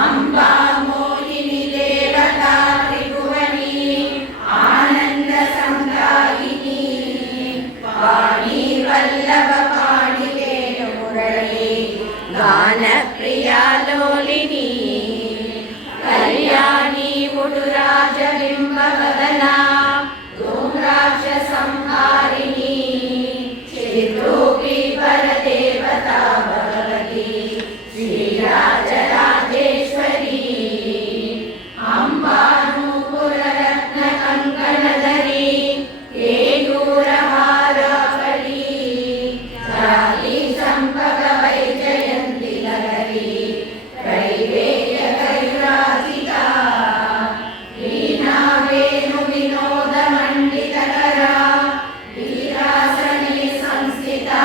अम्बा मोहिनी देवता त्रिभुवनी आनंद संदायिनी वाणी वल्लभ पाणिके मुरली गान प्रिया लोलिनी कल्याणी मुडुराज बिंब वदना धूम्राक्ष संहारिणी चिद्रूपी परदेवता भगवती श्रीराजराजेश्वरी अम्बानूपुर रत्न कंकणधरी केयूरहारफली जाति संपग वैजयन्ती नगरी त्रैवेय कैरासिता वीणा वेणु विनोद मंडितकरा वीरासने संस्थिता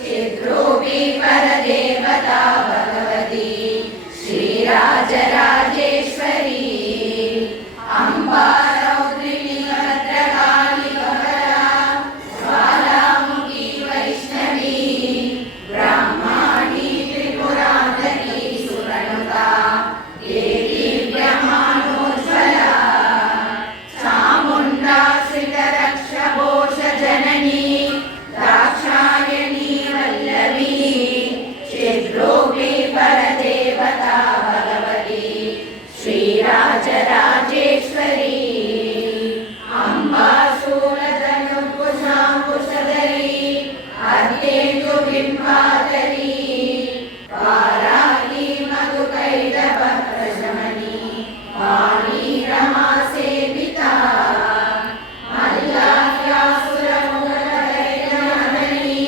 चिद्रूपी परदेवता भगवती श्रीराजराजेश्वरी अम्बा रौद्रिणी भद्रकाली वरदा ज्वालामुखी वैष्णवी ब्रह्माणी त्रिपुरान्तरी सुरनुता देवी ब्रह्माणोज्ज्वला चामुण्डा श्रितरक्षभोष जननी दाक्षायणी वल्लभी चिद्रूपी परदेवता भगवती श्रीराजराजेश्वरी अम्बा शूलधनुर्भुजाङ्कुशधरी अर्धेन्दुबिम्बाधरी वाराही मधुकैटभप्रशमनी वाणी रमा सेविता मल्लाह्यासुरमुखदैत्यमदनी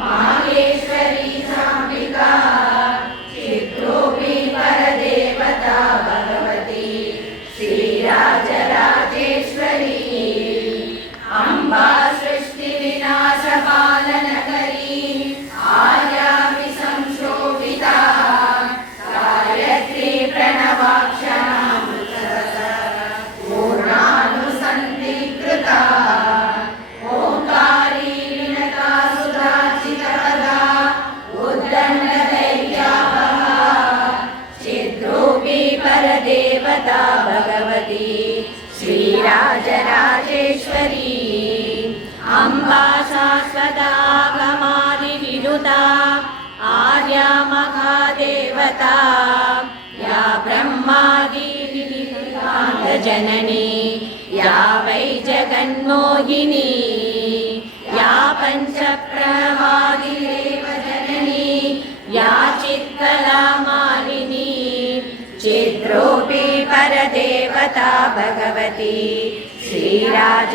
माहेश्वरी चाम्बिका चिद्रूपी परदेवता भगवती श्रीराजराजेश्वरी अम्बा सृष्टिविनाशपालनकरी आर्याभि संशोभिता गायत्री प्रणवाक्षरामृतरसा पूर्णानुसन्धिकृता ओंकारी विनता सुधाचितपदा उद्दण्डदैत्यापहा चिद्रूपी परदेवता भगवती श्रीराजराजेश्वरी अम्बा शाश्वता गमादिविनुता आर्या महादेवता या ब्रह्मादिविधिकान्तजननी या वै जगन्मोहिनी या पञ्चप्रवादिदेव जननी या चित्कलामालिनी चिद्रूपी परदेवता भगवती श्रीराजराजेश्वरी